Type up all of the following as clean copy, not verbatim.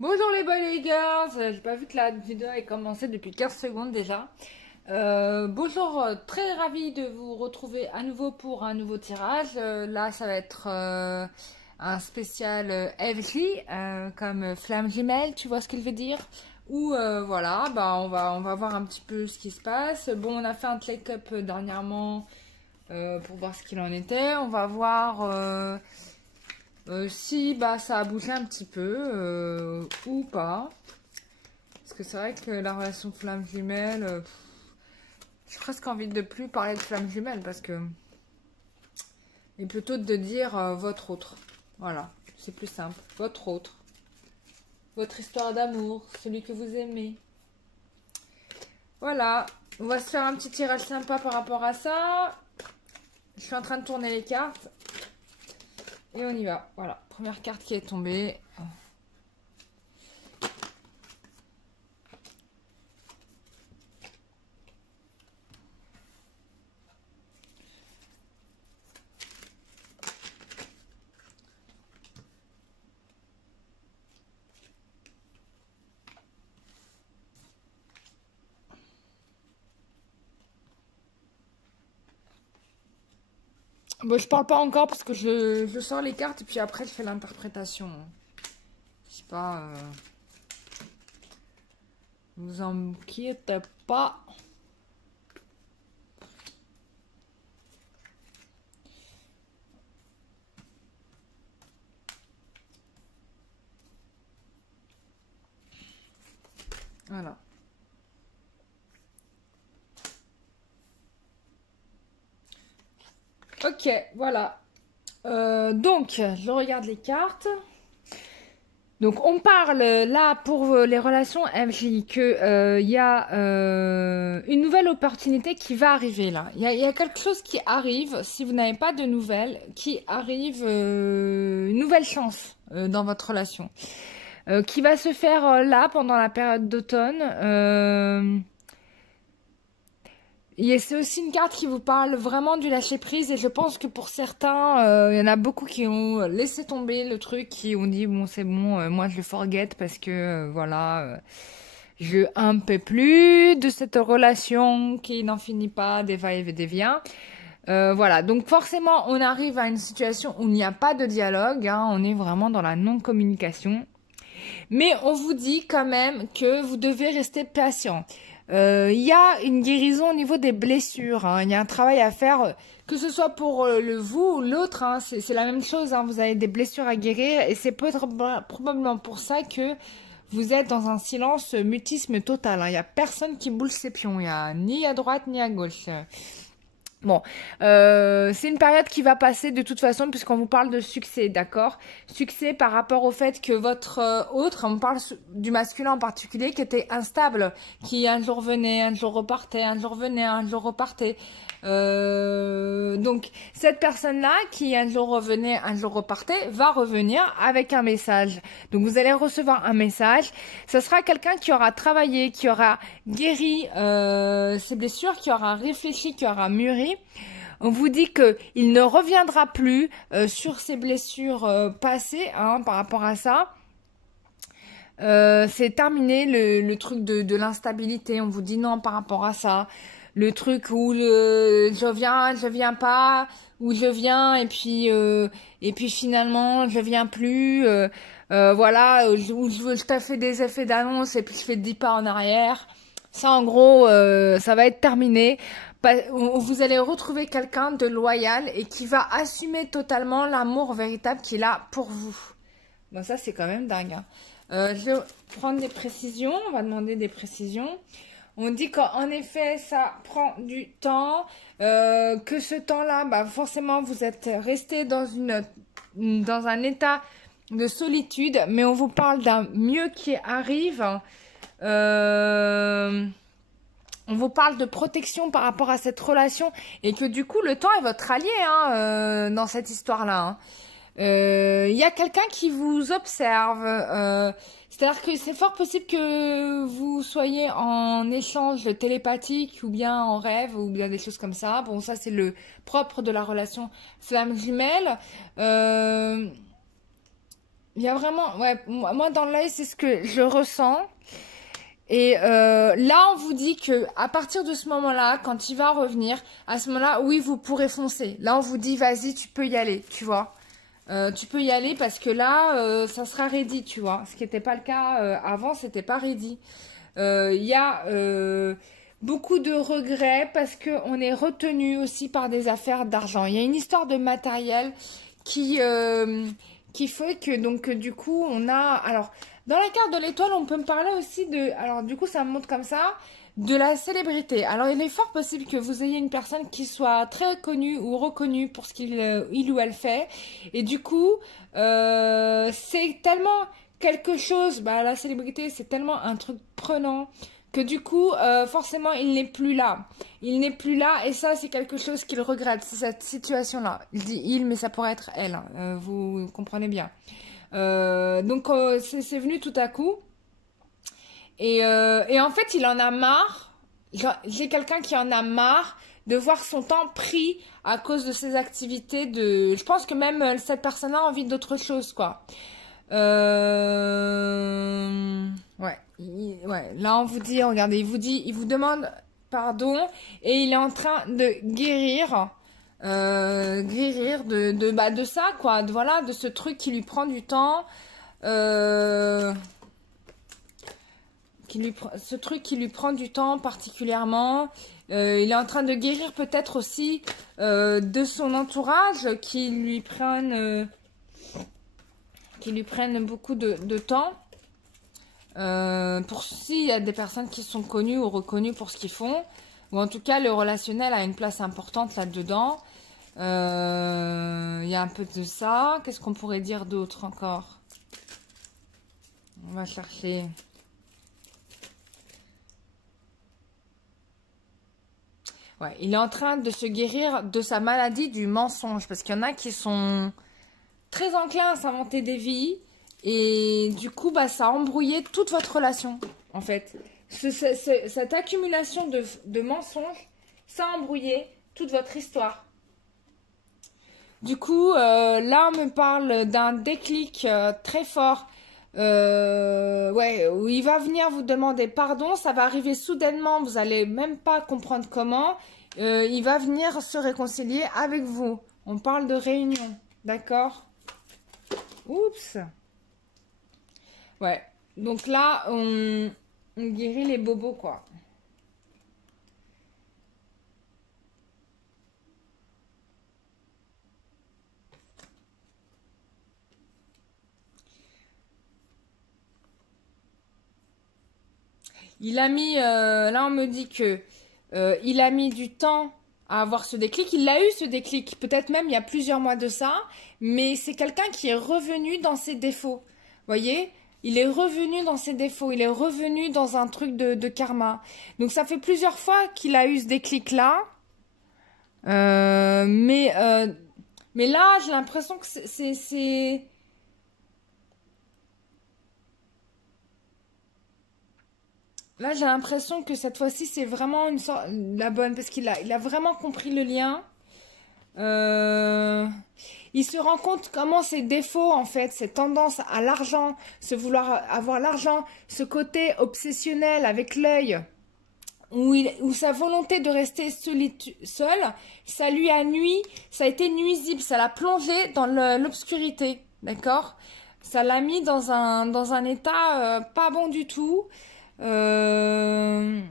Bonjour les boys et les girls, j'ai pas vu que la vidéo ait commencé depuis 15 secondes déjà. Bonjour, très ravi de vous retrouver à nouveau pour un nouveau tirage. Là ça va être un spécial FJ, comme flamme jumelle, tu vois ce qu'il veut dire. Ou voilà, bah on va voir un petit peu ce qui se passe. Bon, on a fait un check-up dernièrement pour voir ce qu'il en était. On va voir si bah ça a bougé un petit peu ou pas. Parce que c'est vrai que la relation flamme jumelle, j'ai presque envie de plus parler de flamme jumelle parce que et plutôt de dire votre autre. Voilà, c'est plus simple. Votre autre. Votre histoire d'amour, celui que vous aimez. Voilà, on va se faire un petit tirage sympa par rapport à ça. Je suis en train de tourner les cartes. Et on y va. Voilà, première carte qui est tombée. Bon, je parle pas encore parce que je sors les cartes et puis après je fais l'interprétation. Je sais pas. Vous inquiétez pas. Voilà. Ok, voilà. Donc, je regarde les cartes. Donc, on parle là pour les relations MJ que y a une nouvelle opportunité qui va arriver là. Il y a quelque chose qui arrive, si vous n'avez pas de nouvelles, qui arrive, une nouvelle chance dans votre relation. Qui va se faire là pendant la période d'automne. Et c'est aussi une carte qui vous parle vraiment du lâcher prise et je pense que pour certains, il y en a beaucoup qui ont laissé tomber le truc, qui ont dit bon c'est bon, moi je le forget parce que voilà, je un peu plus de cette relation qui n'en finit pas, des va et des vient. Voilà, donc forcément on arrive à une situation où il n'y a pas de dialogue, hein, on est vraiment dans la non-communication. Mais on vous dit quand même que vous devez rester patient. Il y a une guérison au niveau des blessures. Hein. Il y a un travail à faire, que ce soit pour le vous ou l'autre. Hein. C'est la même chose. Hein. Vous avez des blessures à guérir et c'est probablement pour ça que vous êtes dans un silence mutisme total. Hein. Il n'y a personne qui boule ses pions. Il n'y a ni à droite ni à gauche. Bon, c'est une période qui va passer de toute façon puisqu'on vous parle de succès, d'accord? Succès par rapport au fait que votre autre, on parle du masculin en particulier, qui était instable, qui un jour venait, un jour repartait, un jour venait, un jour repartait. Donc cette personne-là qui un jour revenait, un jour repartait, va revenir avec un message. Donc vous allez recevoir un message. Ce sera quelqu'un qui aura travaillé, qui aura guéri ses blessures, qui aura réfléchi, qui aura mûri. On vous dit que il ne reviendra plus sur ses blessures passées, hein, par rapport à ça. C'est terminé le truc de l'instabilité. On vous dit non par rapport à ça. Le truc où je viens pas, où je viens et puis finalement je viens plus. Voilà, où je te fais des effets d'annonce et puis je fais 10 pas en arrière. Ça en gros, ça va être terminé. Vous allez retrouver quelqu'un de loyal et qui va assumer totalement l'amour véritable qu'il a pour vous. Bon, ça c'est quand même dingue. Hein. Je vais prendre des précisions. On va demander des précisions. On dit qu'en effet, ça prend du temps. Que ce temps-là, bah, forcément, vous êtes resté dans un état de solitude. Mais on vous parle d'un mieux qui arrive. On vous parle de protection par rapport à cette relation. Et que du coup, le temps est votre allié, hein, dans cette histoire-là. Hein. Y a quelqu'un qui vous observe. C'est-à-dire que c'est fort possible que vous soyez en échange télépathique ou bien en rêve ou bien des choses comme ça. Bon, ça c'est le propre de la relation flamme jumelle. Il y a vraiment, ouais, moi dans l'œil, c'est ce que je ressens. Et là, on vous dit que à partir de ce moment-là, quand il va revenir, à ce moment-là, oui, vous pourrez foncer. Là, on vous dit, vas-y, tu peux y aller, tu vois. Tu peux y aller parce que là, ça sera ready, tu vois. Ce qui n'était pas le cas avant, c'était pas ready. Il y a beaucoup de regrets parce qu'on est retenu aussi par des affaires d'argent. Il y a une histoire de matériel qui, euh, qui fait que, donc, du coup, on a... Alors, dans la carte de l'étoile, on peut me parler aussi de... Alors, du coup, ça me montre comme ça, de la célébrité. Alors, il est fort possible que vous ayez une personne qui soit très connue ou reconnue pour ce il ou elle fait. Et du coup, c'est tellement quelque chose, bah, la célébrité, c'est tellement un truc prenant que du coup, forcément, il n'est plus là. Il n'est plus là et ça, c'est quelque chose qu'il regrette, c'est cette situation-là. Il dit il, mais ça pourrait être elle, hein. Vous comprenez bien. Donc, c'est venu tout à coup. Et en fait, il en a marre. J'ai quelqu'un qui en a marre de voir son temps pris à cause de ses activités de... Je pense que même cette personne a envie d'autre chose, quoi. Ouais, ouais. Là, on vous dit, regardez, il vous demande pardon et il est en train de guérir bah, de ça, quoi. Voilà, de ce truc qui lui prend du temps, euh, ce truc qui lui prend du temps particulièrement. Il est en train de guérir peut-être aussi de son entourage qui lui prennent beaucoup de temps. Pour s'il y a des personnes qui sont connues ou reconnues pour ce qu'ils font, ou en tout cas le relationnel a une place importante là-dedans. Il y a un peu de ça. Qu'est-ce qu'on pourrait dire d'autre encore? On va chercher. Ouais, il est en train de se guérir de sa maladie du mensonge, parce qu'il y en a qui sont très enclins à s'inventer des vies, et du coup, bah, ça a embrouillé toute votre relation, en fait. Cette accumulation de mensonges, ça a embrouillé toute votre histoire. Du coup, là, on me parle d'un déclic très fort. Ouais, où il va venir vous demander pardon, ça va arriver soudainement, vous allez même pas comprendre comment. Il va venir se réconcilier avec vous. On parle de réunion, d'accord? Oups. Ouais, donc là, on guérit les bobos, quoi. Il a mis, là on me dit que il a mis du temps à avoir ce déclic. Il l'a eu ce déclic, peut-être même il y a plusieurs mois de ça, mais c'est quelqu'un qui est revenu dans ses défauts. Voyez, il est revenu dans ses défauts, il est revenu dans un truc de karma. Donc ça fait plusieurs fois qu'il a eu ce déclic-là, euh, mais euh, mais là j'ai l'impression que là, j'ai l'impression que cette fois-ci, c'est vraiment une sorte la bonne parce il a vraiment compris le lien. Euh, il se rend compte comment ses défauts, en fait, cette tendance à l'argent, se vouloir avoir l'argent, ce côté obsessionnel avec l'œil, où sa volonté de rester seul, ça lui a nui, ça a été nuisible, ça l'a plongé dans l'obscurité, d'accord? Ça l'a mis dans un état pas bon du tout. Euh,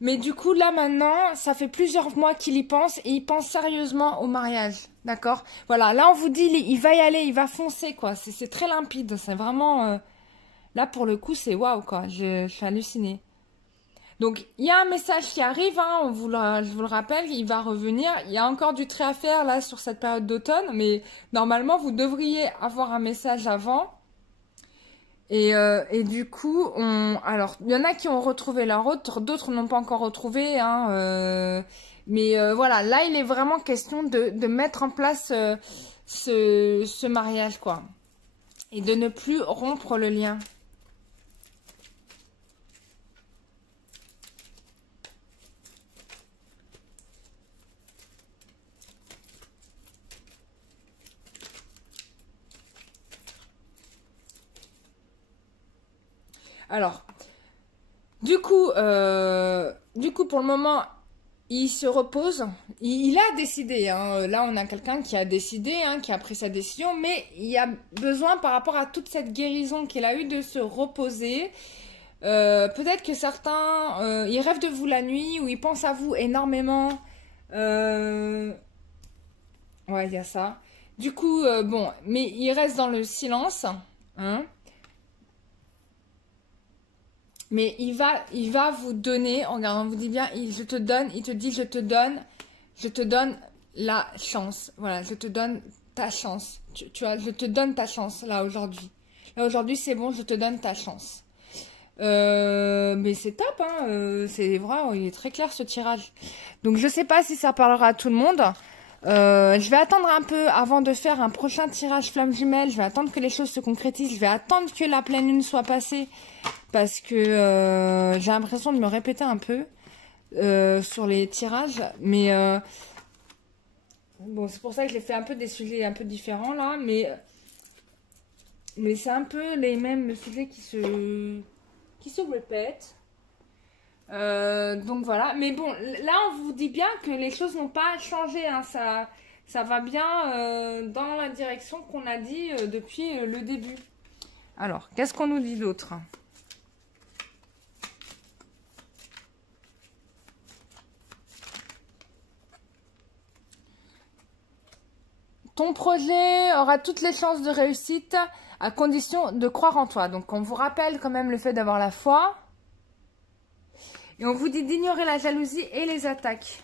Mais du coup, là maintenant, ça fait plusieurs mois qu'il y pense et il pense sérieusement au mariage. D'accord? Voilà, là on vous dit, il va y aller, il va foncer, quoi. C'est très limpide, c'est vraiment... Là pour le coup, c'est waouh, quoi. Je suis hallucinée. Donc, il y a un message qui arrive, hein, je vous le rappelle, il va revenir. Il y a encore du trait à faire là sur cette période d'automne, mais normalement, vous devriez avoir un message avant. Et du coup, alors, il y en a qui ont retrouvé leur autre, d'autres n'ont pas encore retrouvé, hein, mais voilà, là, il est vraiment question de mettre en place ce mariage, quoi, et de ne plus rompre le lien. Alors, du coup, pour le moment, il se repose. Il a décidé, hein. Là, on a quelqu'un qui a décidé, hein, qui a pris sa décision, mais il a besoin, par rapport à toute cette guérison qu'il a eue, de se reposer. Peut-être que certains, ils rêvent de vous la nuit ou ils pensent à vous énormément. Ouais, il y a ça. Du coup, bon, mais il reste dans le silence, hein. Mais il va vous donner, en regardant, vous dit bien, je te donne, il te dit, je te donne la chance. Voilà, je te donne ta chance. Tu vois, je te donne ta chance, là, aujourd'hui. Là, aujourd'hui, c'est bon, je te donne ta chance. Mais c'est top, hein, c'est vrai, il est très clair ce tirage. Donc je sais pas si ça parlera à tout le monde. Je vais attendre un peu avant de faire un prochain tirage flamme jumelle. Je vais attendre que les choses se concrétisent. Je vais attendre que la pleine lune soit passée parce que j'ai l'impression de me répéter un peu sur les tirages. Mais bon, c'est pour ça que j'ai fait un peu des sujets un peu différents là. Mais c'est un peu les mêmes sujets qui se répètent. Donc voilà, mais bon, là on vous dit bien que les choses n'ont pas changé, hein. Ça va bien dans la direction qu'on a dit depuis le début. Alors, qu'est-ce qu'on nous dit d'autre? Ton projet aura toutes les chances de réussite à condition de croire en toi. Donc on vous rappelle quand même le fait d'avoir la foi. Et on vous dit d'ignorer la jalousie et les attaques.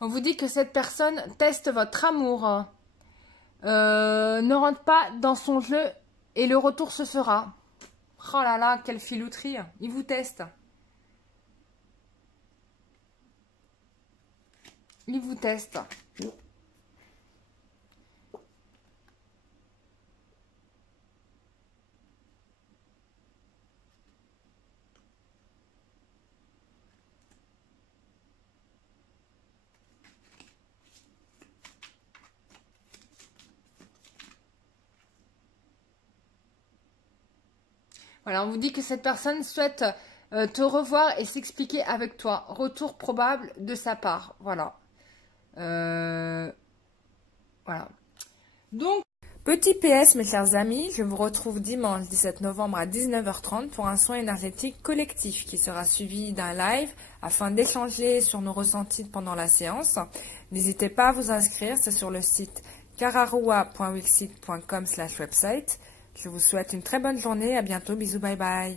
On vous dit que cette personne teste votre amour. Ne rentre pas dans son jeu et le retour se fera. Oh là là, quelle filouterie. Il vous teste. Il vous teste. Voilà, on vous dit que cette personne souhaite te revoir et s'expliquer avec toi. Retour probable de sa part. Voilà. Voilà. Donc, petit PS, mes chers amis, je vous retrouve dimanche 17 novembre à 19h30 pour un soin énergétique collectif qui sera suivi d'un live afin d'échanger sur nos ressentis pendant la séance. N'hésitez pas à vous inscrire, c'est sur le site kararua.wixit.com/website. Je vous souhaite une très bonne journée, à bientôt, bisous, bye bye.